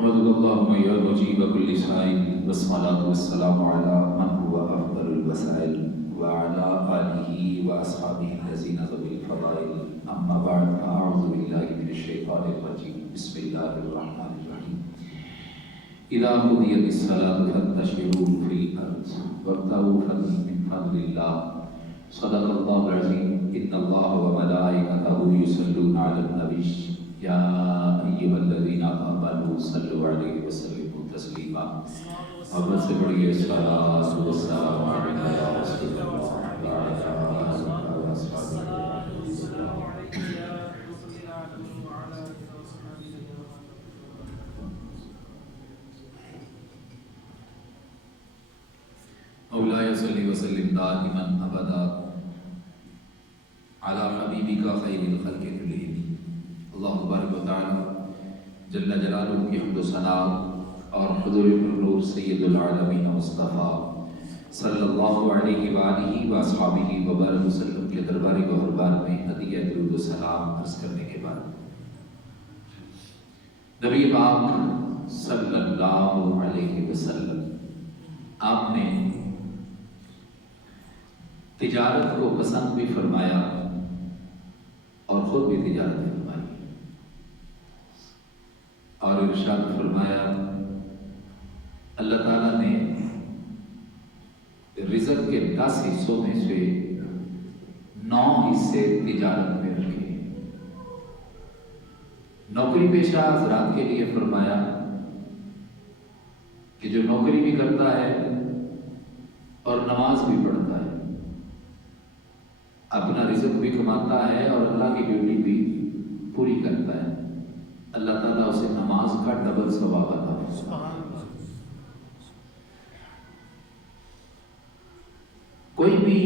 احمدک اللہم یا مجیب کل سائل والصلاة والسلام علی من هو افضل الوسائل وعلی آلہ واصحابہ الذین ذوی الفضائل اما بعد فاعوذ باللہ من الشیطان الرجیم بسم اللہ الرحمن الرحیم اذا قضیت الصلاة فانتشروا فی الارض وابتغوا فضلا من فضل اللہ صدق اللہ العظیم ان اللہ وملائکتہ یصلون علی النبی یا ایھا الذین آمنوا صلوا علیہ وسلموا تسلیما اور سے بڑی الصلاۃ والسلام علیک یا رسول اللہ وعلی آلہ وصحبہ مولاي صل وسلم دائما ابدا على حبيبك خير الخلق كلهم اللہ تبارک و تعالی جل جلالہ کی حمد و ثنا اور حضور نور سید العالمین مصطفیٰ صلی اللہ علیہ وآلہ واصحابہ وبارک وسلم کے دربار گہربار میں ہدیہ درود و سلام عرض کرنے کے بعد نبی پاک صلی اللہ علیہ وسلم آپ نے تجارت کو پسند بھی فرمایا اور خود بھی تجارت فرمائی اور ارشاد فرمایا اللہ تعالیٰ نے رزق کے 10 حصوں میں سے 9 حصے تجارت میں رکھے. نوکری پیشہ حضرات کے لیے فرمایا کہ جو نوکری بھی کرتا ہے اور نماز بھی پڑھتا ہے، اپنا رزق بھی کماتا ہے اور اللہ کی ڈیوٹی بھی پوری کرتا ہے، اللہ تعالیٰ اسے نماز کا ڈبل ثواب عطا فرمائے. کوئی بھی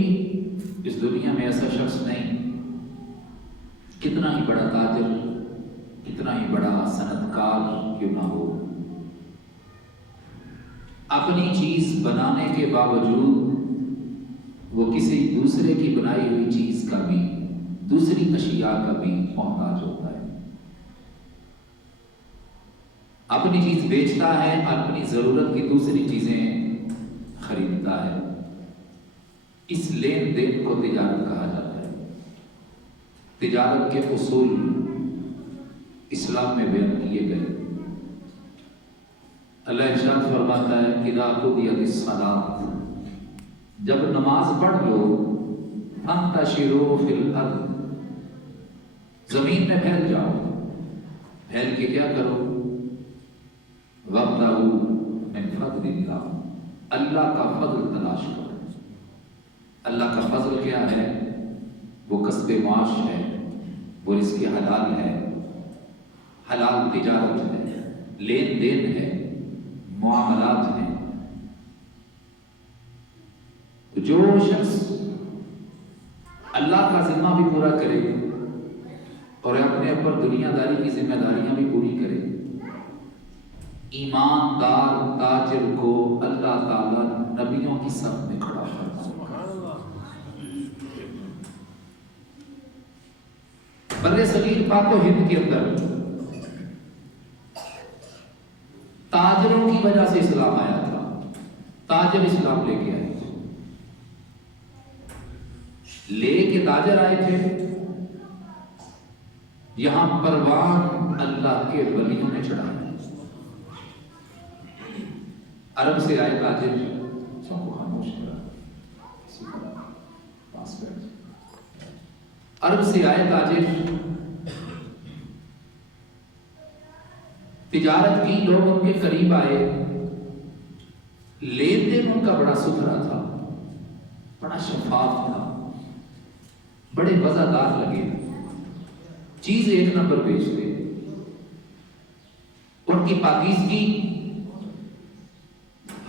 اس دنیا میں ایسا شخص نہیں، کتنا ہی بڑا تاجر، کتنا ہی بڑا صنعت کار کیوں نہ ہو، اپنی چیز بنانے کے باوجود وہ کسی دوسرے کی بنائی ہوئی چیز کا بھی، دوسری اشیاء کا بھی محتاج ہوتا ہے. اپنی چیز بیچتا ہے، اپنی ضرورت کی دوسری چیزیں خریدتا ہے. اس لین دین کو تجارت کہا جاتا ہے. تجارت کے اصول اسلام میں بیان کیے گئے. اللہ ارشاد فرماتا ہے اذا قضیت الصلاۃ، جب نماز پڑھ لو، فانتشروا فی الارض، زمین میں پھیل جاؤ. پھیل کے کیا کرو؟ وابتغوا من فضل اللہ، اللہ کا فضل تلاش کرو. اللہ کا فضل کیا ہے؟ وہ کسب معاش ہے، وہ رزق حلال ہے، حلال تجارت ہے، لین دین ہے، معاملات ہیں. جو شخص اللہ کا ذمہ بھی پورا کرے اور اپنے اوپر دنیا داری کی ذمہ داریاں بھی پوری کرے، ایماندار تاجر کو اللہ تعالیٰ نبیوں کی صف میں کھڑا کرتا ہے. بر صغیر پاک و ہند کے اندر تاجروں کی وجہ سے اسلام آیا تھا. تاجر اسلام لے کے آئے تھے، لے کے تاجر آئے تھے. یہاں پروان اللہ کے ولیوں نے چڑھایا. عرب سے آئے تاجر، خاموش عرب سے آئے تاجر، تجارت کی، لوگ ان کے قریب آئے. لین دین ان کا بڑا ستھرا تھا، بڑا شفاف تھا، بڑے وزادار لگے، چیز ایک نمبر بیچتے. ان کی پاکیزگی،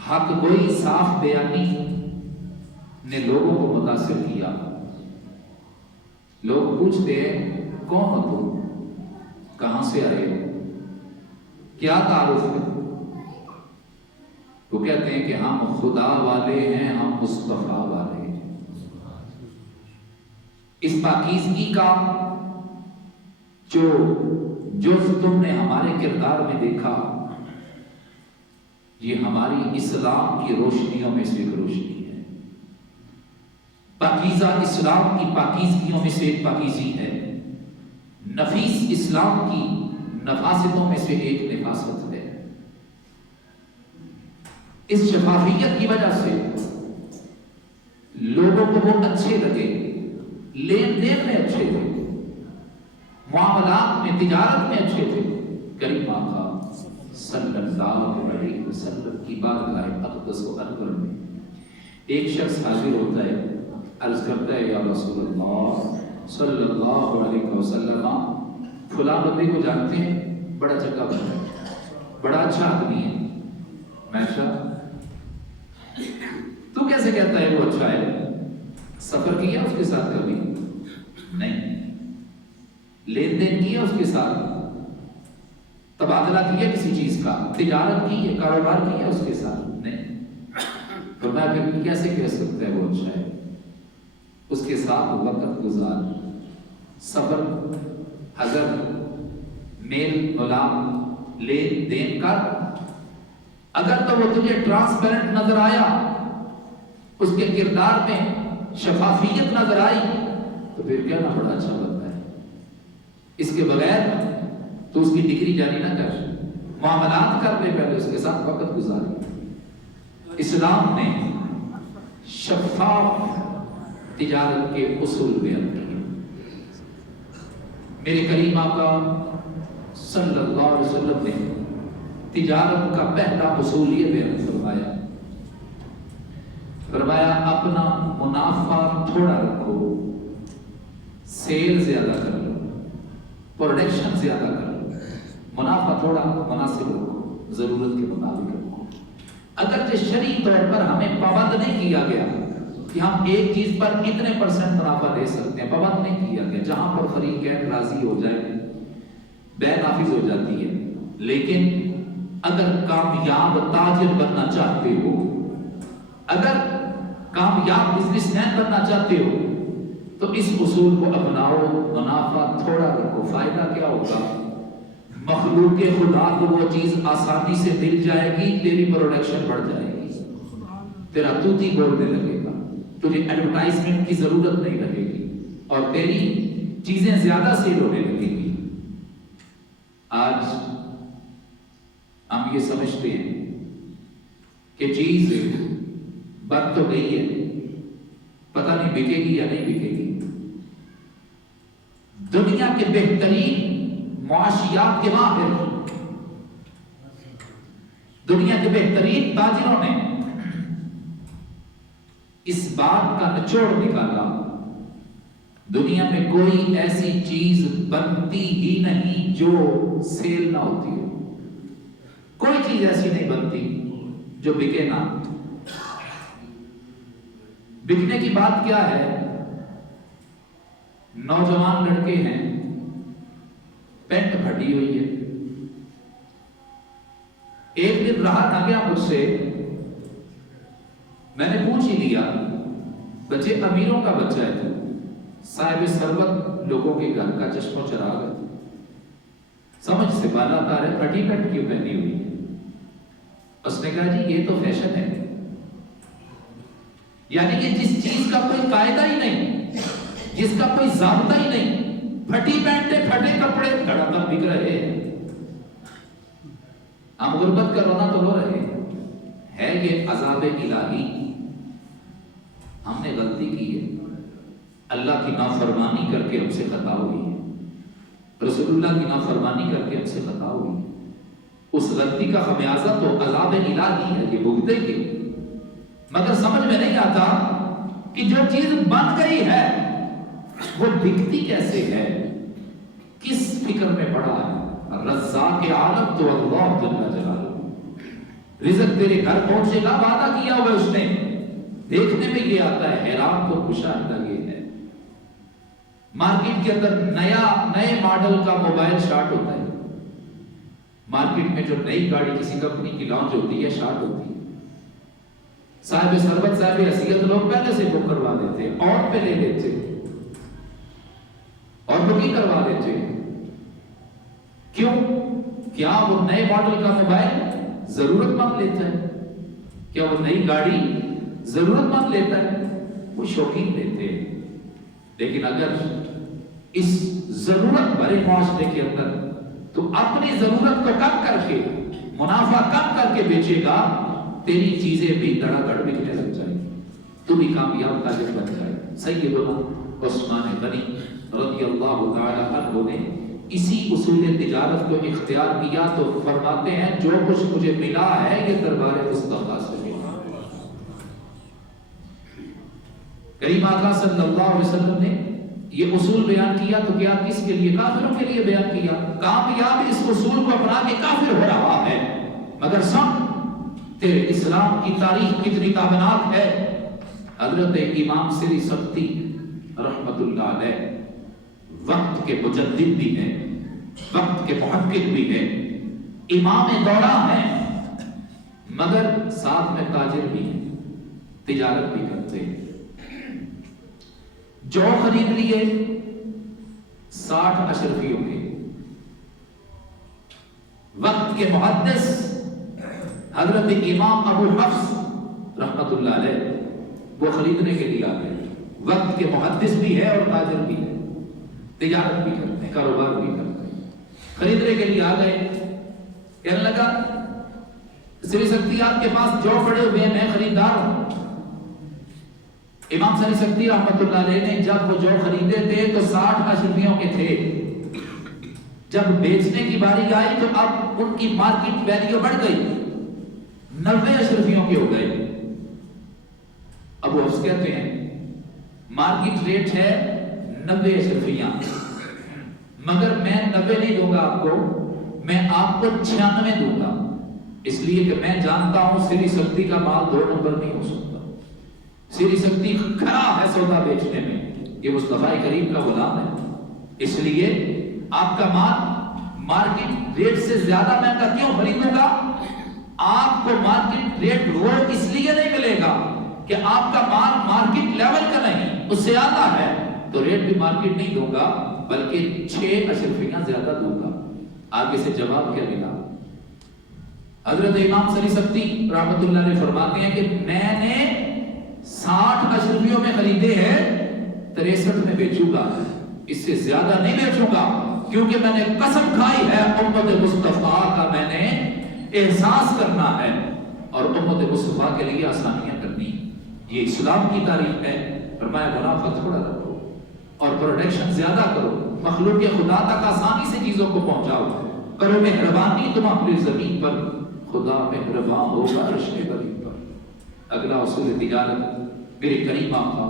حق گوئی، صاف بیانی نے لوگوں کو متاثر کیا. لوگ پوچھتے ہیں کون ہو تم، کہاں سے آئے ہو، کیا تعارف ہے؟ وہ کہتے ہیں کہ ہم خدا والے ہیں، ہم مصطفیٰ والے ہیں. اس پاکیزگی کا جو تم نے ہمارے کردار میں دیکھا، یہ ہماری اسلام کی روشنیوں میں سے ایک روشنی ہے، پاکیزہ اسلام کی پاکیزگیوں میں سے ایک پاکیزی ہے، نفیس اسلام کی نفاستوں میں سے ایک نفاست ہے۔ اس شفافیت کی وجہ سے لوگوں کو وہ اچھے لگے، لین دین میں اچھے تھے، معاملات میں، تجارت میں اچھے تھے۔ کریم آقا صلی اللہ علیہ وسلم کی بارگاہ اقدس و انور میں ایک شخص حاضر ہوتا ہے، عرض کرتا ہے یا رسول اللہ صلی اللہ علیہ وسلم، فلاں بندے کو جانتے ہیں، بڑا چنگا بندہ ہے، بڑا اچھا آدمی ہے۔ میں اچھا، تو کیسے کہتا ہے وہ اچھا ہے؟ سفر کیا اس کے ساتھ کبھی؟ نہیں۔ لین دین کیا اس کے ساتھ؟ تبادلہ کیا کسی چیز کا؟ تجارت کی ہے، کاروبار کیا اس کے ساتھ؟ نہیں۔ تو میں پھر کیسے کہہ سکتا ہے وہ اچھا ہے؟ اس کے ساتھ وقت گزار، سفر، حضر، میل ملام، لین دین کر۔ اگر تو وہ تجھے ٹرانسپیرنٹ نظر آیا، اس کے کردار میں شفافیت نظر آئی، تو پھر کیا نہ بڑا اچھا بنتا ہے۔ اس کے بغیر تو اس کی ڈگری جاری نہ کر، معاملات کر لے، پہلے اس کے ساتھ وقت گزارے۔ اسلام نے شفاف تجارت کے اصول بیان کیے۔ میرے کریم آقا صلی اللہ علیہ وسلم نے تجارت کا پہلا اصول یہ بیان فرمایا، فرمایا اپنا منافع تھوڑا رکھو، سیل زیادہ کر لو، پروڈکشن زیادہ کر لو، منافع تھوڑا مناسب رکھو، ضرورت کے مطابق رکھو۔ اگرچہ شرعی طور پر ہمیں پابند نہیں کیا گیا کہ ہم ایک چیز پر اتنے % منافع لے سکتے ہیں، پابند نہیں کیا گیا، جہاں پر فریقین راضی ہو جائے بے نافذ ہو جاتی ہے۔ لیکن اگر کامیاب تاجر بننا چاہتے ہو، اگر کامیاب بزنس مین بننا چاہتے ہو، تو اس اصول کو اپناؤ، منافع تھوڑا رکھو۔ فائدہ کیا ہوگا؟ مخلوق خدا کو وہ چیز آسانی سے مل جائے گی، تیری پروڈکشن بڑھ جائے گی، تیرا توتی بولنے لگے گا، تجھے ایڈورٹائزمنٹ کی ضرورت نہیں رہے گی، اور تیری چیزیں زیادہ سیل ہونے لگے گی۔ آج ہم یہ سمجھتے ہیں کہ چیز بن تو گئی ہے، پتہ نہیں بکے گی یا نہیں بکے گی۔ دنیا کے بہترین معاشیات کے ماہر، دنیا کے بہترین تاجروں نے اس بات کا نچوڑ نکالا، دنیا میں کوئی ایسی چیز بنتی ہی نہیں جو سیل نہ ہوتی ہو، کوئی چیز ایسی نہیں بنتی جو بکے نہ۔ بکنے کی بات کیا ہے؟ نوجوان لڑکے ہیں، پینٹ پھٹی ہوئی ہے، ایک دن رہا نہ گیا مجھ سے، میں نے پوچھ ہی لیا، بچے امیروں کا بچہ ہے، صاحب ثروت لوگوں کے گھر کا چشم و چراغ ہے، سمجھ سے بالا تار ہے، پھٹی پینٹ کیوں پہنی ہوئی ہے؟ اس نے کہا جی یہ تو فیشن ہے۔ یعنی کہ جس چیز کا کوئی قاعدہ ہی نہیں، جس کا کوئی ضابطہ ہی نہیں، پھٹی پینٹیں، پھٹے کپڑے گھڑا کر بک رہے ہیں۔ ہم غربت کا رونا تو رو رہے ہیں، یہ عذاب الہی۔ ہم نے غلطی کی ہے، اللہ کی نافرمانی کر کے ہم سے خطا ہوئی ہے، رسول اللہ کی نافرمانی کر کے ہم سے خطا ہوئی ہے۔ اس غلطی کا خمیازہ تو عذاب الہی ہے، یہ بھگتیں گے۔ مگر سمجھ میں نہیں آتا کہ جو چیز بن گئی ہے وہ بکتی کیسے ہے، کس فکر میں پڑا ہے؟ رزاق عالم تو اللہ جل جلالہ، رزق تیرے گھر پہنچے گا، وعدہ کیا ہوا اس نے۔ دیکھنے میں یہ آتا ہے، حیران کو مشاہدہ یہ ہے، مارکیٹ کے اندر نئے ماڈل کا موبائل شارٹ ہوتا ہے، مارکیٹ میں جو نئی گاڑی کسی کمپنی کی لانچ ہوتی ہے شارٹ ہوتی ہے، صاحب ثروت صاحب حیثیت لوگ پہلے سے بک کروا دیتے، اور پہ لے لیتے اور بکنگ کروا دیتے۔ کیوں؟ کیا وہ نئے ماڈل کا موبائل ضرورت مند لیتا ہے؟ کیا وہ نئی گاڑی ضرورت مند لیتا ہے؟ وہ شوقین لیتے ہیں. لیکن اگر اس ضرورت بھرے معاشرے کے اندر تو اپنی ضرورت کو کم کر کے منافع کم کر کے بیچے گا، تیری چیزیں بھی دڑا دڑ بکنے لگ جائیں گی، تو بھی کامیاب تاجر بن جائے. سیدنا عثمان غنی رضی اللہ تعالی عنہ نے اسی اصول تجارت کو اختیار کیا تو فرماتے ہیں جو کچھ مجھے ملا ہے یہ دربار مصطفیٰ سے ملا. کریم آقا صلی اللہ علیہ وسلم نے یہ اصول بیان کیا تو کیا کس کے لیے؟ کافروں کے لیے بیان کیا. کامیاب اس اصول کو اپنا کے کافر ہو رہا ہے. مگر سن تیرے اسلام کی تاریخ کتنی تابناک ہے. حضرت امام سری سبتی رحمت اللہ علیہ وقت کے مجدد بھی ہیں، وقت کے محقق بھی ہیں، امام دورہ ہیں، مگر ساتھ میں تاجر بھی ہیں، تجارت بھی کرتے ہیں. جو خرید لیے 60 اشرفیوں کے. وقت کے محدث حضرت امام ابو حفص رحمت اللہ علیہ وہ خریدنے کے لیے آ گئے. وقت کے محدث بھی ہے اور تاجر بھی ہے، تجارت بھی کرتے ہیں، کاروبار بھی کرتے ہیں. خریدنے کے لیے آ گئے. کہنے لگا سری سکتی آپ کے پاس جو پڑے ہوئے میں خریدار ہوں. امام سری سکتی رحمت اللہ علیہ نے جب وہ جو خریدے تھے تو 60 اشرفیوں کے تھے. جب بیچنے کی باری آئی تو اب ان کی مارکیٹ ویلیو بڑھ گئی، 90 اشرفیوں کے ہو گئے. ابو حفص کہتے ہیں مارکیٹ ریٹ ہے 90 اشرفیاں، مگر میں 90 نہیں دوں گا آپ کو، میں آپ کو 96 دوں گا، اس لیے کہ میں جانتا ہوں سری سکتی کا مال 2 نمبر نہیں ہو سکتا. سری سکتی کھڑا ہے سودا بیچنے میں، یہ مصطفیٰ کریم کا غلام ہے، اس لیے آپ کا مال مارکیٹ ریٹ سے زیادہ مہنگا کیوں خریدوں گا؟ آپ کو مارکیٹ ریٹ وہ اس لیے نہیں ملے گا کہ آپ کا مال مارکیٹ لیول کا نہیں، اس سے آتا ہے تو ریٹ بھی مارکیٹ نہیں دوں گا بلکہ 6 اشرفیاں زیادہ دوں گا. آگے سے جواب کیا ملا؟ حضرت امام سری سکتی رحمت اللہ نے فرماتے ہیں کہ میں نے 60 اشرفیوں میں خریدے ہیں، 63 میں بیچوں گا، اس سے زیادہ نہیں بیچوں گا، کیونکہ میں نے قسم کھائی ہے امت مصطفیٰ کا میں نے احساس کرنا ہے اور امت مصطفیٰ کے لیے آسانیاں کرنی. یہ اسلام کی تاریخ ہے. فرمایا منافع تھوڑا رکھو اور پروڈکشن زیادہ کرو، مخلوق خدا تک آسانی سے چیزوں کو پہنچاؤ، کرو مہربانی تم اپنی زمین پر، خدا مہربان ہوگا عرش کریم پر. اگلا اصول تجارت میرے کریم آقا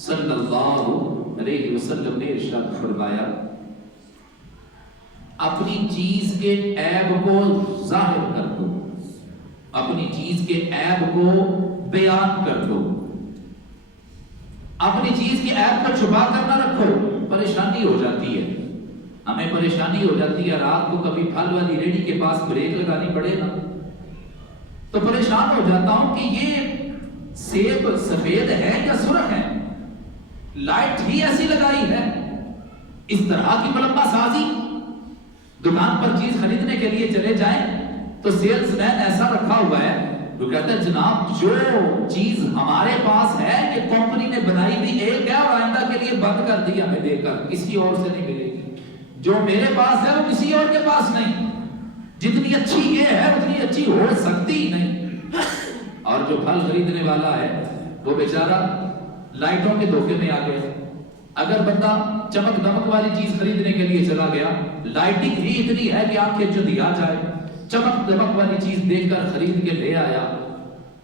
صلی اللہ علیہ وسلم نے ارشاد فرمایا اپنی چیز کے عیب کو ظاہر کر دو، اپنی چیز کے عیب کو بیان کر دو، اپنی چیز کے عیب کو چھپا کر نہ رکھو. پریشانی ہو جاتی ہے، ہمیں پریشانی ہو جاتی ہے، رات کو کبھی پھل والی ریڑھی کے پاس بریک لگانی پڑے نا تو پریشان ہو جاتا ہوں کہ یہ سیب سفید ہے یا سرخ ہے، لائٹ ہی ایسی لگائی ہے. اس طرح کی ملمہ سازی. دکان پر چیز خریدنے کے لیے چلے جائیں تو سیلز مین ایسا رکھا ہوا ہے جو کہتا ہے جناب جو چیز ہمارے پاس ہے یہ کمپنی نے بنائی بھی ایک ہے اور آئندہ کے لیے بند کر دی ہمیں دے کر، کسی اور سے نہیں ملے گی. جو میرے پاس ہے وہ کسی اور کے پاس نہیں، جتنی اچھی یہ ہے اتنی اچھی ہو سکتی ہی نہیں. اور جو پھل خریدنے والا ہے وہ بیچارہ لائٹوں کے دھوکے میں آ گیا. اگر بندہ چمک دمک والی چیز خریدنے کے لیے چلا گیا، لائٹنگ ہی اتنی ہے کہ آنکھیں چندی آ جائے، چمک دمک والی چیز دیکھ کر خرید کے لے آیا،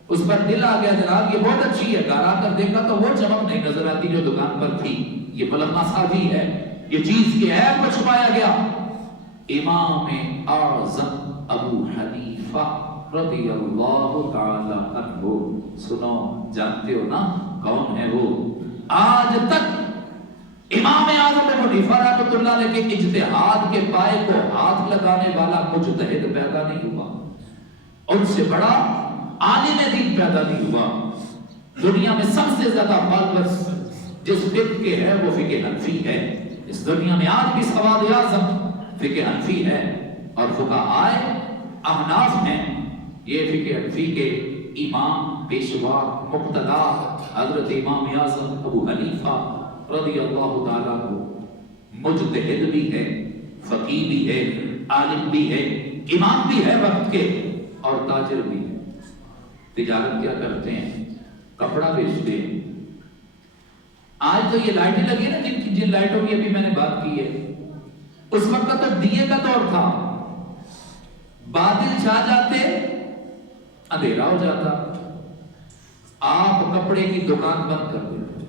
اس پر دل آ گیا جناب یہ بہت اچھی ہے، گھر آ کر دیکھا تو وہ چمک نہیں نظر آتی جو دکان پر تھی. یہ ملمہ سازی ہے، یہ چیز کے عیب کو چھپایا گیا. امام اعظم ابو حنیفہ رضی اللہ تعالی عنہ، سنو جانتے ہو نا کون ہے وہ؟ آج تک امام اعظم ابو حنیفہ رحمۃ اللہ علیہ کے اجتہاد کے پائے کو ہاتھ لگانے والا مجتہد پیدا نہیں ہوا، ان سے بڑا عالم دین پیدا نہیں ہوا. دنیا میں سب سے زیادہ فالوورز جس فقہ کے ہے وہ فقہ حنفی ہے. اس دنیا میں آج بھی سواد اعظم فقہ حنفی ہے اور فقہاء احناف ہیں. یہ فقہ حنفی کے امام پیشوا مقتدا حضرت امام اعظم ابو حنیفہ رضی اللہ تعالیٰ عنہ مجتہد بھی ہے، فقیہ بھی ہے، عالم بھی ہے، امام بھی ہے وقت کے، اور تاجر بھی ہے۔ تجارت کیا کرتے ہیں؟ کپڑا بیچتے ہیں۔ آج تو یہ لائٹیں لگی نا جن لائٹوں کی ابھی میں نے بات کی ہے، اس وقت تو دیے کا دور تھا، بادل چھا جاتے اندھیرا ہو جاتا، آپ کپڑے کی دکان بند کر دیتے،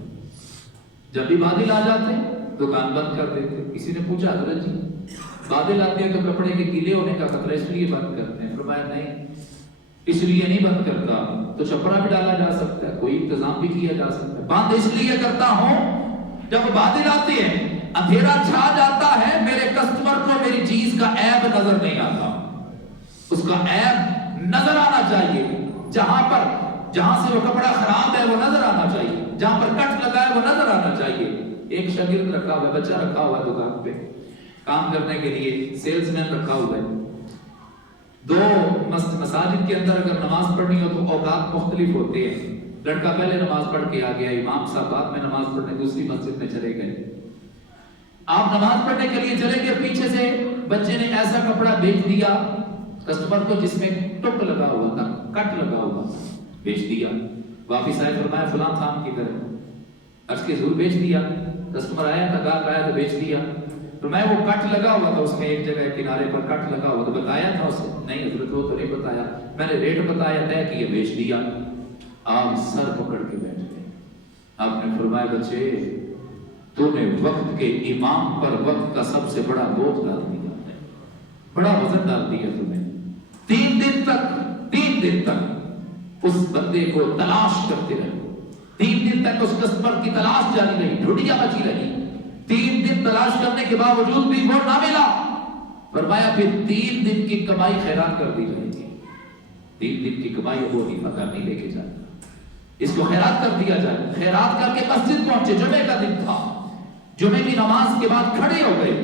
جب بھی بادل آ جاتے دکان بند کر دیتے۔ کسی نے پوچھا حضرت جی بادل آتے ہیں تو کپڑے کے گیلے ہونے کا خطرہ اس لیے بند کرتے ہیں؟ فرمایا نہیں، اس لیے نہیں بند کرتا، تو چھپرا بھی ڈالا جا سکتا ہے، کوئی انتظام بھی کیا جا سکتا ہے، بند اس لیے کرتا ہوں جب بادل آتے ہیں اندھیرا چھا جاتا ہے، میرے کسٹمر کو میری چیز کا عیب نظر نہیں آتا، اس کا عیب نظر آنا چاہیے، جہاں سے وہ کپڑا خراب ہے وہ نظر آنا چاہیے، جہاں پر کٹ لگا ہے وہ نظر آنا چاہیے۔ ایک شاگرد رکھا ہوا ہے، بچہ رکھا ہوا ہے دکان پہ کام کرنے کے لیے، سیلز مین رکھا ہوا ہے۔ دو مساجد کے اندر اگر نماز پڑھنی ہو تو اوقات مختلف ہوتے ہیں، لڑکا پہلے نماز پڑھ کے آ گیا، امام صاحب بعد میں نماز پڑھنے دوسری مسجد میں چلے گئے۔ آپ نماز پڑھنے کے لیے چلے گئے، پیچھے سے بچے نے ایسا کپڑا بیچ دیا کسٹمر کو جس میں ٹک لگا ہوا تھا، کٹ لگا ہوا تھا، بیچ دیا۔ واپس آئے، فرمایا فلاں خان کی طرح عرض کے ضرور بیچ دیا، کسٹمر آیا تھا، گاہک آیا تو بیچ دیا۔ فرمایا وہ کٹ لگا ہوا تھا، اس میں ایک جگہ کنارے پر کٹ لگا ہوا تھا، بتایا تھا اسے؟ نہیں حضرت وہ تو نہیں بتایا، میں نے ریٹ بتایا، طے کیا، بیچ دیا۔ آپ سر پکڑ کے بیٹھ گئے۔ آپ نے فرمایا بچے تو نے وقت کے امام پر وقت کا سب سے بڑا بوجھ ڈال دیا، بڑا وزن ڈال دیا تمہیں۔ 3 دن تک اس بندے کو تلاش کرتے رہے، 3 دن تک اس کسٹمر کی تلاش جاری رہی، ڈھونڈیاں بچی رہی، 3 دن تلاش کرنے کے باوجود بھی وہ نہ ملا۔ فرمایا پھر 3 دن کی کمائی خیرات کر دی جائے گی، 3 دن کی کمائی وہ نہیں پکا نہیں لے کے جائے، اس کو خیرات کر دیا جائے۔ خیرات کر کے مسجد پہنچے، جمعے کا دن تھا، جمعے کی نماز کے بعد کھڑے ہو گئے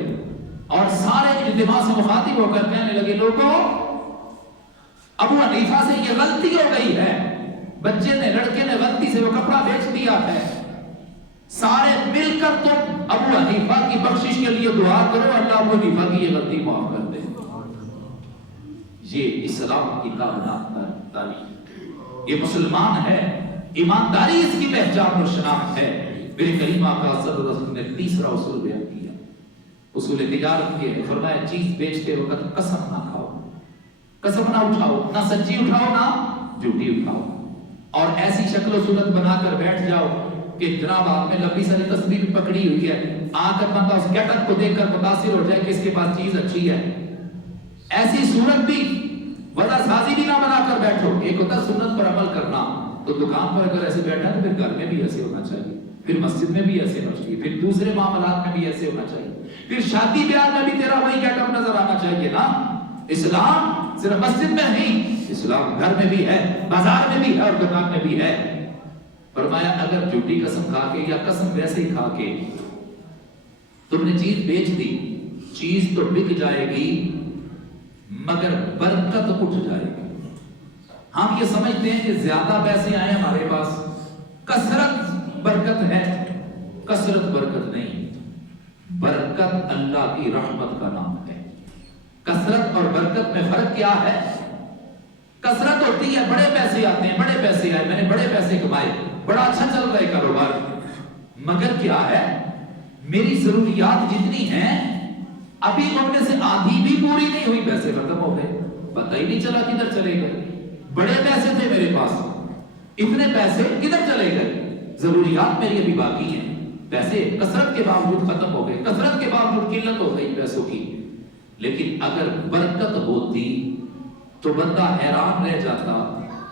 اور سارے اجتماع سے مخاطب ہو کر کہنے لگے لوگوں ابو حنیفہ سے یہ غلطی ہو گئی ہے، بچے نے لڑکے نے غلطی سے وہ کپڑا بیچ دیا ہے، سارے مل کر تم ابو حنیفہ کی بخشش کے لیے دعا کرو، اللہ ابو حنیفہ کی یہ غلطی معاف کر دے۔ یہ اسلام کی تعلیم، یہ مسلمان ہے، ایمانداری اس کی پہچان اور شناخت ہے۔ میرے کریم آقا صلی اللہ علیہ وسلم نے تیسرا اصول بیان کیا، اصول تجارت کے، فرمایا چیز بیچتے وقت قسم نہ کھاؤ، قسم نہ اٹھاؤ، نہ سچی اٹھاؤ نہ جھوٹی اٹھاؤ، اور ایسی شکل و صورت بنا کر بیٹھ جاؤ کہ جناب آپ نے لمبی ساری تصویر پکڑی ہوئی ہے، آ کر بندہ اس گیٹ اپ کو دیکھ کر متاثر ہو جائے کہ اس کے پاس چیز اچھی ہے، ایسی صورت بھی وجہ سازی بھی نہ بنا کر بیٹھو۔ ایک ہوتا سنت پر عمل کرنا، تو دکان پر اگر ایسے بیٹھا ہے تو پھر گھر میں بھی ایسے ہونا چاہیے، پھر مسجد میں بھی ایسے ہونا چاہیے، پھر دوسرے معاملات میں بھی ایسے ہونا چاہیے، پھر شادی بیاہ میں بھی تیرا وہی گیٹ اپ نظر آنا چاہیے نا۔ اسلام صرف مسجد میں نہیں، اسلام گھر میں بھی ہے، بازار میں بھی ہے اور دکان میں بھی ہے۔ فرمایا اگر جھوٹی قسم کھا کے یا قسم ویسے ہی کھا کے تم نے چیز بیچ دی، چیز تو بک جائے گی مگر برکت اٹھ جائے گی۔ ہم یہ سمجھتے ہیں کہ زیادہ پیسے آئے ہمارے پاس، کثرت برکت ہے، کثرت برکت نہیں، برکت اللہ کی رحمت کا نام ہے۔ کثرت اور برکت میں فرق کیا ہے؟ کثرت ہوتی ہے بڑے پیسے آتے ہیں، بڑے پیسے آئے، میں نے بڑے پیسے کمائے، بڑا اچھا چل رہا ہے کاروبار، مگر کیا ہے میری ضروریات جتنی ہیں ابھی ان میں سے آدھی بھی پوری نہیں ہوئی، پیسے ختم ہو گئے، پتہ ہی نہیں چلا کدھر چلے گئے۔ بڑے پیسے تھے میرے پاس، اتنے پیسے کدھر چلے گئے؟ ضروریات میری ابھی باقی ہیں، پیسے کثرت کے باوجود ختم ہو گئے، کثرت کے باوجود قلت ہو گئی پیسوں کی۔ لیکن اگر برکت ہوتی تو بندہ حیران رہ جاتا،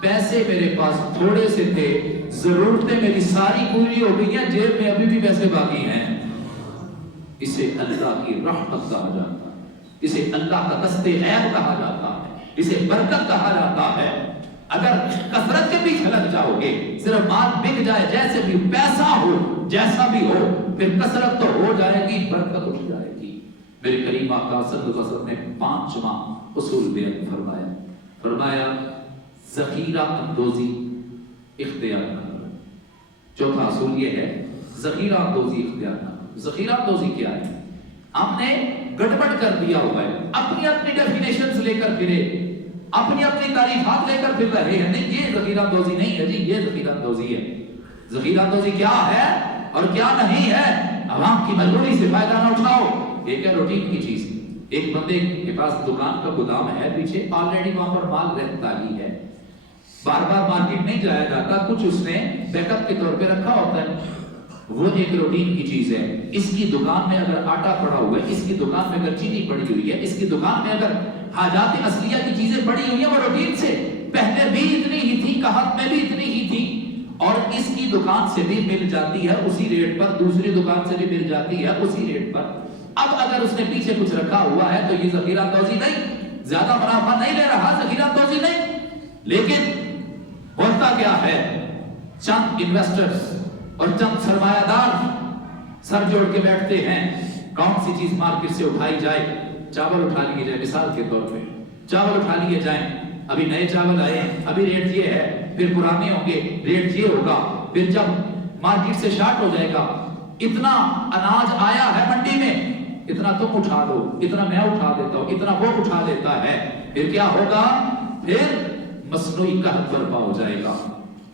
پیسے میرے پاس تھوڑے سے تھے، ضرورتیں میری ساری پوری ہو گئی ہیں، جیب میں ابھی بھی پیسے باقی ہیں۔ اسے اللہ کی رحمت کہا جاتا ہے، اسے اللہ کا دست غیب کہا جاتا ہے، اسے برکت کہا جاتا ہے۔ اگر کثرت کے پیچھے لگ جاؤ گے، صرف مال بک جائے، جیسے بھی پیسہ ہو، جیسا بھی ہو، پھر کثرت تو ہو جائے گی، برکت اٹھ جائے گی۔ میرے کریم آقا صلی اللہ علیہ وسلم نے 5واں اصول بیان فرمایا، فرمایا ذخیرہ اندوزی اختیار نہ کرو. چوتھا اصول یہ ہے ذخیرہ اندوزی اختیار نہ کرو. ذخیرہ اندوزی کیا ہے؟ ہم نے گڑبڑ کر دیا ہوا ہے، اپنی اپنی ڈیفینیشنز لے کر پھرے، اپنی اپنی تعریفات لے کر پھر رہے ہیں. نہیں، یہ ذخیرہ اندوزی نہیں ہے جی، یہ ذخیرہ اندوزی ہے. ذخیرہ اندوزی کیا ہے اور کیا نہیں ہے؟ عوام کی مجبوری سے فائدہ نہ اٹھاؤ. ایک ہے روٹین کی چیز. ایک بندے کے پاس دکان کا گودام ہے پیچھے، آلریڈی وہاں پر مال رہتا ہی ہے، بار بار مارکیٹ نہیں جایا جاتا، کچھ اس نے بیک اپ کے طور پہ رکھا ہوتا ہے. وہ ایک روٹین کی چیز ہے. اس کی دکان میں اگر آٹا پڑا ہوا ہے، اس کی دکان میں اگر چینی پڑی ہوئی ہے، اس کی دکان میں اگر حاجات اصلیہ کی چیزیں پڑی ہوئی ہیں، وہ روٹین سے پہلے بھی اتنی ہی تھی، قحط میں بھی اتنی ہی تھی، اور اس کی دکان سے بھی مل جاتی ہے اسی ریٹ پر، دوسری دکان سے بھی مل جاتی ہے اسی ریٹ پر. اب اگر اس نے پیچھے کچھ رکھا ہوا ہے تو یہ ذخیرہ اندوزی نہیں، زیادہ منافع نہیں لے رہا، ذخیرہ اندوزی نہیں. لیکن ہوتا کیا ہے، چند انویسٹرز اور چند سرمایہ دار سر جوڑ کے بیٹھتے ہیں، کون سی چیز مارکیٹ سے اٹھائی جائے. چاول اٹھا لیے جائے، مثال کے طور پہ چاول اٹھا لیے جائیں. ابھی نئے چاول آئے ہیں، ابھی ریٹ یہ ہے، پھر پرانے ہوں گے ریٹ یہ ہوگا، پھر جب مارکیٹ سے شارٹ ہو جائے گا، اتنا اناج آیا ہے منڈی میں، اتنا تم اٹھا دو، اتنا میں اٹھا دیتا ہوں، اتنا وہ اٹھا دیتا ہے. پھر کیا ہوگا؟ پھر مصنوعی قحط برپا ہو جائے گا.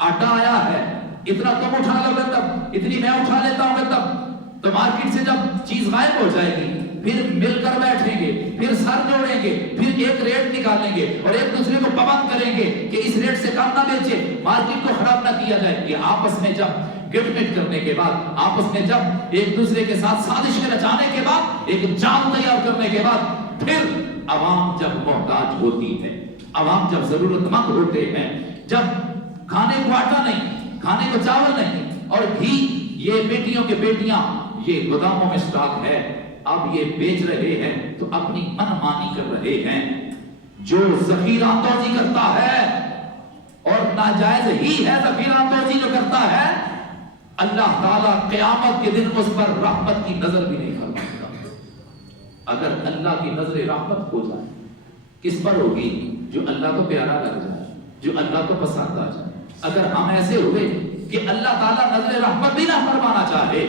آٹا آیا ہے، اتنا تم اٹھا لو گے تب، اتنی میں اٹھا لیتا ہوں گے تب، تو مارکیٹ سے جب چیز غائب ہو جائے گی، پھر مل کر بیٹھیں گے، پھر سر جوڑیں گے، پھر ایک ریٹ نکالیں گے اور ایک دوسرے کو پابند کریں گے کہ اس ریٹ سے کم نہ بیچے، مارکیٹ کو خراب نہ کیا جائے. یہ آپس میں جب گٹ مٹ کرنے کے بعد، آپس میں جب ایک دوسرے کے ساتھ سازشیں رچانے کے بعد، ایک جال تیار کرنے کے بعد، پھر عوام جب محتاج ہوتی ہے، عوام جب ضرورت مند ہوتے ہیں، جب کھانے کو آٹا نہیں، کھانے کو چاول نہیں، اور بھی یہ بیٹیوں کے بیٹیاں یہ گوداموں میں سٹاک ہے، اب یہ بیچ رہے ہیں تو اپنی من مانی کر رہے ہیں. جو ذخیرہ اندوزی کرتا ہے، اور ناجائز ہی ہے ذخیرہ اندوزی جو کرتا ہے، اللہ تعالیٰ قیامت کے دن اس پر رحمت کی نظر بھی نہیں فرمائے گا. اگر اللہ کی نظر رحمت ہو جائے، کس پر ہوگی؟ جو اللہ کو پیارا لگ جائے، جو اللہ کو پسند آ جائے. اگر ہم ایسے ہوئے کہ اللہ تعالیٰ نظر رحمت بھی نہ فرمانا چاہے،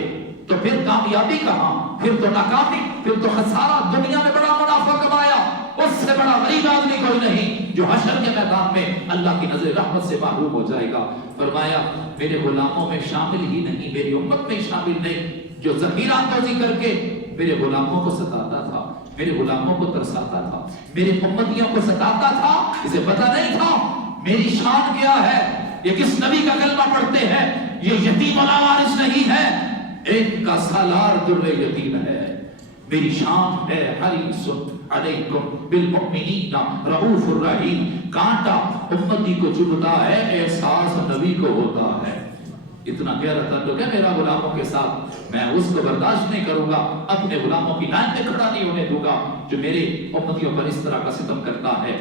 تو پھر کامیابی کہاں، پھر تو ناکامی، پھر تو خسارہ. دنیا میں بڑا منافع کمایا، اس سے بڑا غریب آدمی کوئی نہیں جو حشر کے میدان میں اللہ کی نظر رحمت سے محروم ہو جائے گا. فرمایا میرے غلاموں میں شامل ہی نہیں، میری امت میں شامل نہیں، جو ذخیرہ اندوزی کر کے میرے غلاموں کو ستاتا تھا، میرے غلاموں کو ترساتا تھا، میرے امتیوں کو ستاتا تھا. اسے پتہ نہیں تھا میری شان کیا ہے، یہ کس نبی کا کلمہ پڑھتے ہیں، یہ یتیم و لاوارث نہیں ہے، ایک کا سالار در یتیم ہے. میری شان ہے حریص علیکم بالمؤمنین رؤوف الرحیم. کانٹا امتی کو چبھتا ہے، احساس نبی کو ہوتا ہے. اتنا گہرا تعلق ہے میرا غلاموں کے ساتھ، میں اس کو برداشت نہیں کروں گا، اپنے غلاموں کی لائن پہ کھڑا نہیں ہونے دوں گا جو میرے امتیوں پر اس طرح کا ستم کرتا ہے.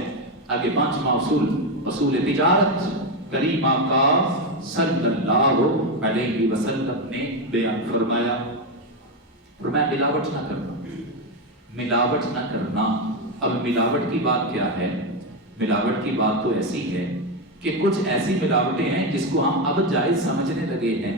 آگے پانچواں اصول، اصول تجارت کریم آقا صلی اللہ علیہ وسلم نے بیان فرمایا. ملاوٹ نہ کرنا، ملاوٹ نہ کرنا. اب ملاوٹ کی بات کیا ہے؟ ملاوٹ کی بات تو ایسی ہے کہ کچھ ایسی ملاوٹیں ہیں جس کو ہم اب جائز سمجھنے لگے ہیں،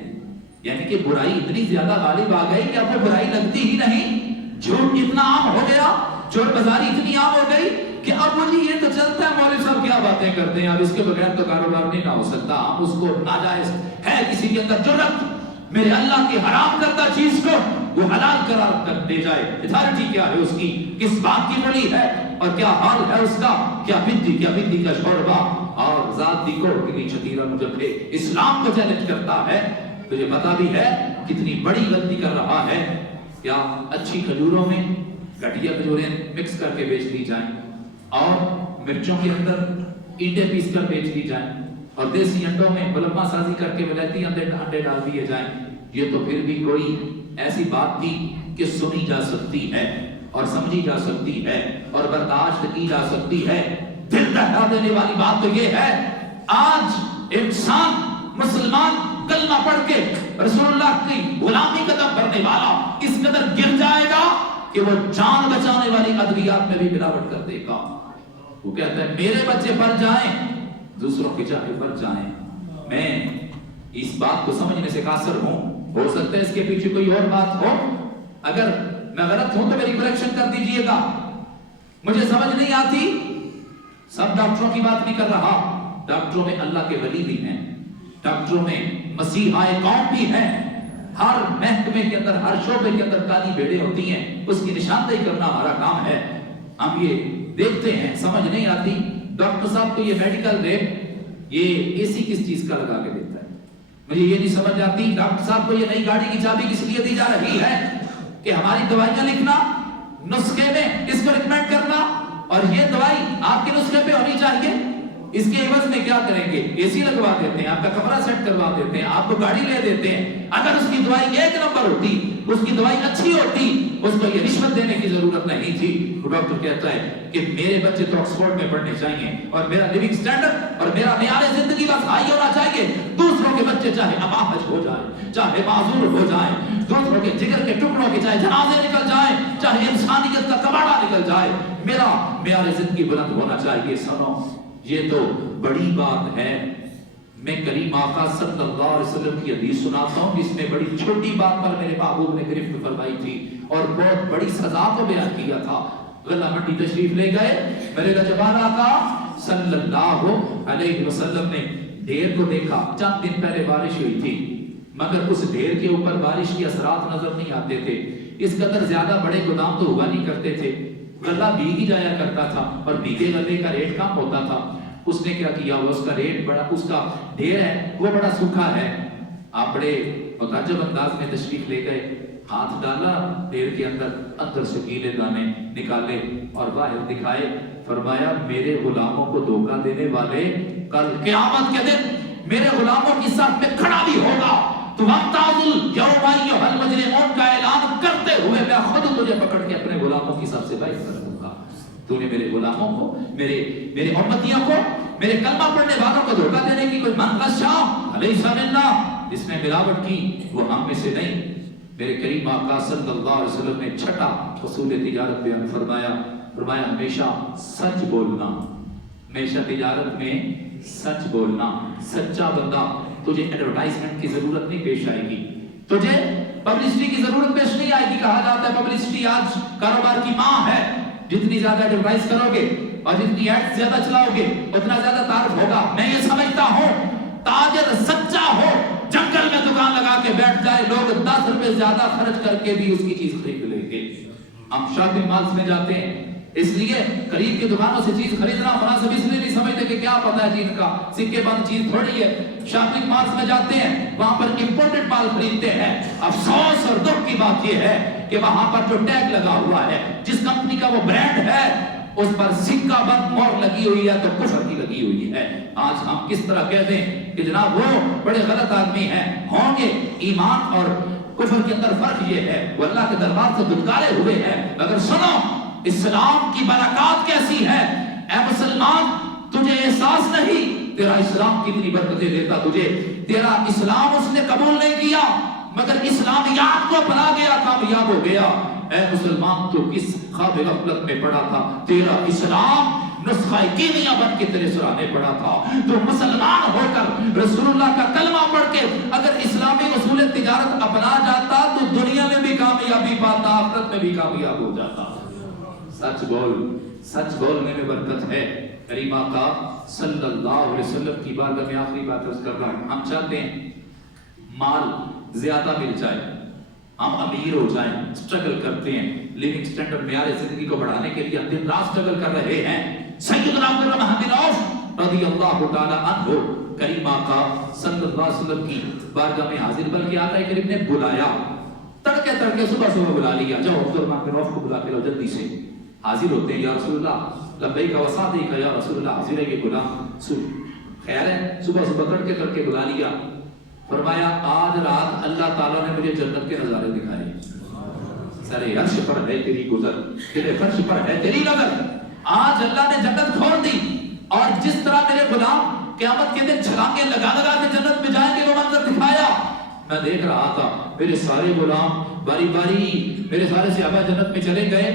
یعنی کہ برائی اتنی زیادہ غالب آ گئی کہ اب وہ برائی لگتی ہی نہیں. جھوٹ اتنا عام ہو گیا، چور بازاری اتنی عام ہو گئی کہ اب وہ جی یہ تو چلتا ہے، مولوی صاحب کیا باتیں کرتے ہیں، اب اس کے بغیر تو کاروبار نہیں نہ ہو سکتا. ہم اس کو ناجائز ہے، کسی کے اندر جرأت میرے اللہ کی حرام کردہ چیز کو وہ حلال قرار کر دے جائے. اتھارٹی کیا ہے اس کی، کس بات کی بڑی ہے اور کیا حال ہے اس کا، کیا بدی کا شوربہ اور ذات دی کوڑ کی چھتیرا جب اسلام کو چیلنج کرتا ہے. تجھے پتا بھی ہے کتنی بڑی غلطی کر رہا ہے. کیا اچھی کھجوروں میں گھٹیا کھجوریں مکس کر کے بیچ دی جائیں، اور مرچوں کے اندر اینٹیں پیس کر بیچ دی جائیں، اور دیسی انڈوں میں ملمہ سازی کر کے ولایتی انڈے ڈال دیے جائیں. یہ تو پھر بھی کوئی ایسی بات تھی کہ سنی جا سکتی ہے اور سمجھی جا سکتی ہے اور برداشت کی جا سکتی ہے. دل دہلا دینے والی بات تو یہ ہے آج انسان مسلمان کلمہ پڑھ کے رسول اللہ کی غلامی قدم کرنے والا اس قدر گر جائے گا کہ وہ جان بچانے والی ادویات میں بھی ملاوٹ کر دے گا. وہ کہتا ہے میرے بچے پڑھ جائیں دوسروں کے چاہے پر جائیں. میں اس بات کو سمجھنے سے قاصر ہوں, ہو سکتا ہے اس کے پیچھے کوئی اور بات ہو. اگر میں غلط ہوں تو میری کریکشن کر دیجئے گا. مجھے سمجھ نہیں آتی. سب ڈاکٹروں کی بات نہیں کر رہا. ڈاکٹروں میں اللہ کے ولی بھی ہیں, ڈاکٹروں میں مسیحا قوم بھی ہیں. ہر محکمے کے اندر, ہر شعبے کے اندر کالی بھیڑیں ہوتی ہیں, اس کی نشاندہی کرنا ہمارا کام ہے. ہم یہ دیکھتے ہیں, سمجھ نہیں آتی. ڈاکٹر صاحب کو یہ میڈیکل ریپ یہ اے سی کس چیز کا لگا کے دیتا ہے, مجھے یہ نہیں سمجھ آتی. ڈاکٹر صاحب کو یہ نئی گاڑی کی چابی کس لیے دی جا رہی ہے کہ ہماری دوائیاں لکھنا, نسخے میں اس کو ریکمینڈ کرنا, اور یہ دوائی آپ کے نسخے پہ ہونی چاہیے. اس کے عوض میں کیا کریں گے؟ اے سی لگوا دیتے ہیں, آپ کا کمرہ سیٹ کروا دیتے ہیں, آپ کو گاڑی لے دیتے ہیں. اگر اس کی دوائی ایک نمبر ہوتی, اس کی دوائی اچھی ہوتی, اس کو یہ رشوت دینے کی ضرورت نہیں تھی. ڈاکٹر کہتا ہے کہ میرے بچے تو آکسفورڈ میں پڑھنے چاہیے, اور میرا لیونگ سٹینڈرڈ اور میرا معیار زندگی بس ہائی ہونا چاہیے. دوسروں کے بچے چاہے اپاہج ہو جائیں, چاہے معذور ہو جائیں, دوسروں کے جگر کے ٹکڑوں کے چاہے جنازے نکل جائیں, چاہے انسانیت کا کباڑا نکل جائے, میرا معیار زندگی بلند ہونا چاہیے. سنو, یہ تو بڑی بات ہے. میں کریم آقا صلی اللہ علیہ وسلم کی حدیث سناتا ہوں جس میں بڑی چھوٹی بات پر میرے محبوب نے گرفت فرمائی تھی اور بہت بڑی سزا کو بیان کیا تھا. غلہ منڈی تشریف لے گئے, میرے لجپال آقا صلی اللہ علیہ وسلم نے ڈھیر کو دیکھا. چند دن پہلے بارش ہوئی تھی, مگر اس ڈھیر کے اوپر بارش کے اثرات نظر نہیں آتے تھے. اس قدر زیادہ بڑے گودام تو ہوا نہیں کرتے تھے, غلہ بھیگ ہی جایا کرتا تھا, اور بھیگے غلے کا ریٹ کم ہوتا تھا. اس نے کیا کیا, وہ اس کا ریٹ بڑا, اس کا ڈھیر ہے وہ بڑا سوکھا ہے. آپ بڑے متعجب انداز میں تشریف لے گئے, ہاتھ ڈالا ڈھیر کے اندر, اندر سے گیلے دانے نکالے اور باہر دکھائے. فرمایا میرے غلاموں کو دھوکہ دینے والے کل قیامت کے دن میرے غلاموں کی صف میں کھڑا بھی ہوگا. تو وَامْتَازُوا الْيَوْمَ أَيُّهَا الْمُجْرِمُونَ کا اعلان کرتے ہوئے میں خود تجھے پکڑ کے اپنے غلاموں کی صف سے باہر کر دوں گا. تو نے میرے غلاموں کو, میرے امتیوں کو, میرے کلمہ پڑھنے والوں کو دھوکہ دینے کی کوئی من غشا علیہ السلام, جس نے ملاوٹ کی وہ ہم میں سے نہیں. میرے کریم آقا صلی اللہ علیہ وسلم نے چھٹا اصول تجارت بیان فرمایا. فرمایا ہمیشہ سچ بولنا, ہمیشہ تجارت میں سچ بولنا. سچا بندہ, تجھے ایڈورٹائزمنٹ کی ضرورت نہیں پیش آئے گی, تجھے پبلسٹی کی ضرورت پیش نہیں آئے گی. کہا جاتا ہے پبلسٹی آج کاروبار کی ماں ہے. جتنی زیادہ ایڈورٹائز کرو گے اور جتنی ایڈ زیادہ چلاؤ گے اتنا زیادہ تعارف ہوگا. میں یہ سمجھتا ہوں تاجر سچا ہو, جنگل میں دکان لگا کے بیٹھ جائے, لوگ 10 روپے زیادہ خرچ کر کے بھی اس کی چیز خرید لیں گے. ہم شاپنگ مالز میں جاتے ہیں, اس لیے قریب کی دکانوں سے چیز خریدنا مناسب اس لیے نہیں سمجھتے کہ کیا پتہ ہے چیز کا, سکے بند چیز تھوڑی ہے. شاپنگ مالز میں جاتے ہیں, وہاں پر امپورٹڈ مال خریدتے ہیں. افسوس اور دکھ کی بات یہ ہے کہ وہاں پر جو ٹیگ لگا ہوا ہے, جس کمپنی کا وہ برانڈ ہے, اس پر سکہ بند مہر لگی ہوئی ہے تو کفر کی لگی ہوئی ہے. آج ہم کس طرح کہتے ہیں کہ جناب وہ بڑے غلط آدمی ہیں, ہوں گے. ایمان اور کفر کے اندر فرق یہ ہے, وہ اللہ کے دربار سے دھتکارے ہوئے ہیں. مگر سنو, اسلام کی برکات کیسی ہے. اے مسلمان, تجھے احساس نہیں تیرا اسلام کتنی برکتیں دیتا تجھے. تیرا اسلام اس نے قبول نہیں کیا مگر اسلامیات کو اپنا گیا, کامیاب ہو گیا. اے مسلمان, تو کس خواب غفلت میں پڑا تھا. تیرا اسلام نسخہ کیمیا بن کے تیرے سرانے پڑا تھا. تو مسلمان ہو کر رسول اللہ کا کلمہ پڑھ کے اگر اسلامی اصول تجارت اپنا جاتا تو دنیا میں بھی کامیابی پاتا, آخرت میں بھی کامیاب ہو جاتا. سچ بول, سچ بولنے میں برکت ہے. کریم آقا صلی اللہ علیہ وسلم کی بارگاہ میں آخری بات عرض کر رہا ہوں. ہم چاہتے ہیں مال زیادہ مل جائے, ہم امیر ہو جائیں, سٹرگل کرتے ہیں, لیونگ سٹینڈرڈ معیار زندگی کو بڑھانے کے لیے دن رات سٹرگل کر رہے ہیں. سیدنا عبد الرحمن بن عوف رضی اللہ تعالی عنہ کریم آقا صلی اللہ علیہ وسلم کی بارگاہ میں حاضر, بلکہ آقا کریم نے بلایا, تڑکے تڑکے صبح صبح بلا لیا. جاؤ عبد الرحمن بن عوف کو بلا کے لاؤ جلدی سے. حاضر ہوتے ہیں, یا رسول اللہ لبیک و صادق, یا رسول اللہ حاضر ہے یہ غلام. خیر ہے, صبح صبح تڑکے تڑکے بلا لیا. فرمایا آج رات اللہ تعالیٰ نے مجھے جنت کے نظارے دکھائے. سرے عرش پر ہے تیری گزر, تیرے فرش پر ہے تیری نظر. آج اللہ نے جنت کھول دی, اور جس طرح میرے غلام قیامت کے دن چھلانگیں لگا لگا کے جنت میں جائیں گے وہ منظر دکھایا. میں دیکھ رہا تھا میرے سارے غلام باری باری, میرے سارے صحابہ جنت میں چلے گئے.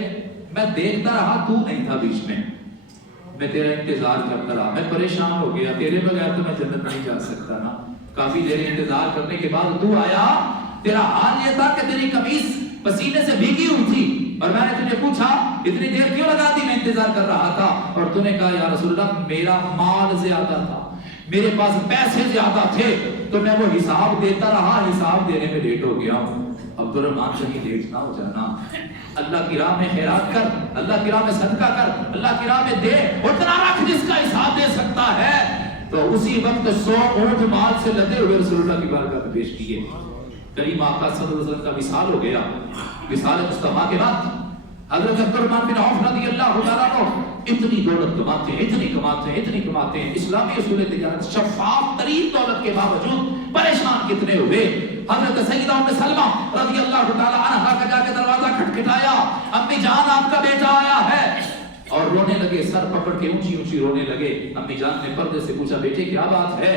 میں دیکھتا رہا, تو نہیں تھا بیچ میں. میں تیرا انتظار کرتا رہا، میں پریشان ہو گیا، تیرے بغیر تو میں جنت نہیں جا سکتا نا۔ کافی دیر انتظار کرنے کے بعد تو آیا، تیرا حال یہ تھا کہ تیری قمیص پسینے سے بھیگی ہوئی تھی، اور میں نے تجھے پوچھا اتنی دیر کیوں لگا دی، میں انتظار کر رہا تھا، اور تو نے کہا یا رسول اللہ میرا مال زیادہ تھا، میرے پاس پیسے زیادہ تھے، تو میں وہ حساب دیتا رہا، حساب دینے میں لیٹ ہو گیا ہوں۔ عبد الرحمن کہیں لیٹ نہ ہو جانا، اللہ کی راہ میں خیرات کر، اللہ کی راہ میں صدقہ کر، اللہ کی راہ میں دے، اتنا رکھ جس کا حساب دے سکتا ہے۔ تو اسی وقت 100 اونٹ مال سے لدے ہوئے رسول اللہ کی بارگاہ میں پیش کیے۔ کریم آقا صلی اللہ علیہ وسلم کا وصال ہو گیا۔ وصال مصطفیٰ کے بعد حضرت عبد الرحمن بن عوف رضی اللہ تعالیٰ عنہ اتنی دولت کماتے ہیں، اتنی کماتے ہیں، اتنی کماتے ہیں، اسلامی اصول تجارت شفاف ترین دولت کے باوجود پریشان کتنے ہوئے۔ حضرت سیدہ ام سلمہ رضی اللہ تعالیٰ عنہا کا جا کے دروازہ کھٹکھٹایا، امی جان آپ کا بیٹا آیا ہے، اور رونے لگے، سر پکڑ کے اونچی اونچی رونے لگے۔ امی جان نے پردے سے پوچھا بیٹے کیا بات ہے؟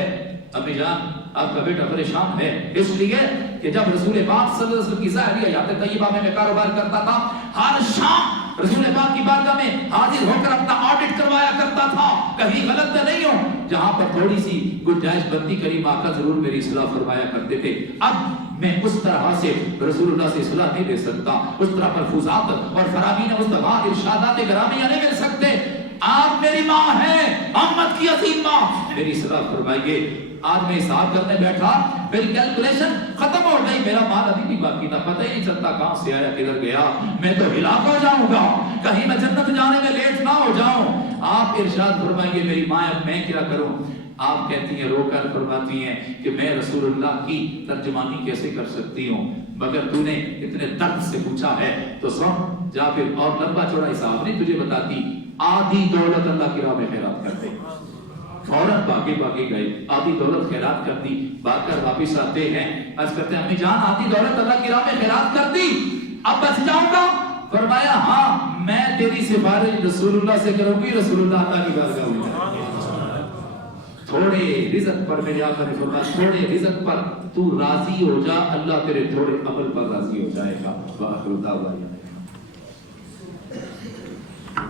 امی جان آپ کا بیٹا پریشان ہے اس لیے کہ جب رسول پاک صلی اللہ علیہ وسلم کی ظاہری حیات طیبہ میں کاروبار کرتا تھا، ہر شام رسول پاک کی بارگاہ میں حاضر ہو کر اپنا آڈٹ کروایا کرتا تھا، کہیں غلط تو نہیں ہوں، جہاں پر تھوڑی سی گنجائش بنتی کریم آقا ضرور میری اصلاح فرمایا کرتے تھے۔ اب میں اس طرح سے رسول اللہ سے اصلاح نہیں دے سکتا، اس طرح ملفوظات اور فرامین مصطفیٰ ارشادات گرامیہ نہیں مل سکتے۔ آپ میری ماں ہیں، محمد کی عظیم ماں، میری اصلاح فرمائیے۔ آج میں حساب کرنے بیٹھا، میری کیلکولیشن ختم ہو گئی، میرا مال ابھی بھی باقی تھا، پتہ ہی نہیں چلتا کہاں سے آیا کدھر گیا، میں تو ہلاک ہو جاؤں گا، کہیں میں جنت جانے میں لیٹ نہ ہو جاؤں۔ آپ ارشاد فرمائیے میری ماں اب میں کیا کروں؟ آپ کہتی ہیں رو کر فرماتی ہیں کہ میں رسول اللہ کی ترجمانی کیسے کر سکتی ہوں، مگر تو نے اتنے درد سے پوچھا ہے تو سن جا، پھر اور لمبا چوڑا حساب نہیں تجھے بتاتی، آدھی دولت اللہ کی راہ میں خیرات کر دے۔ فوراً باقی گئے، آدھی دولت خیرات کر دی، بات کر واپس آتے ہیں، عرض کرتے ہیں امی جان آدھی دولت اللہ کی راہ میں خیرات کر دی، اب بچ جاؤں گا؟ فرمایا ہاں میں تیری سفارش رسول اللہ سے کروں گی، رسول اللہ کی بارگاہ میں تھوڑے رزق پر میرے آقا نے فرمایا تھوڑے رزق پر تو راضی ہو جا، اللہ تیرے تھوڑے عمل پر راضی ہو جائے گا۔ وآخر دعوانا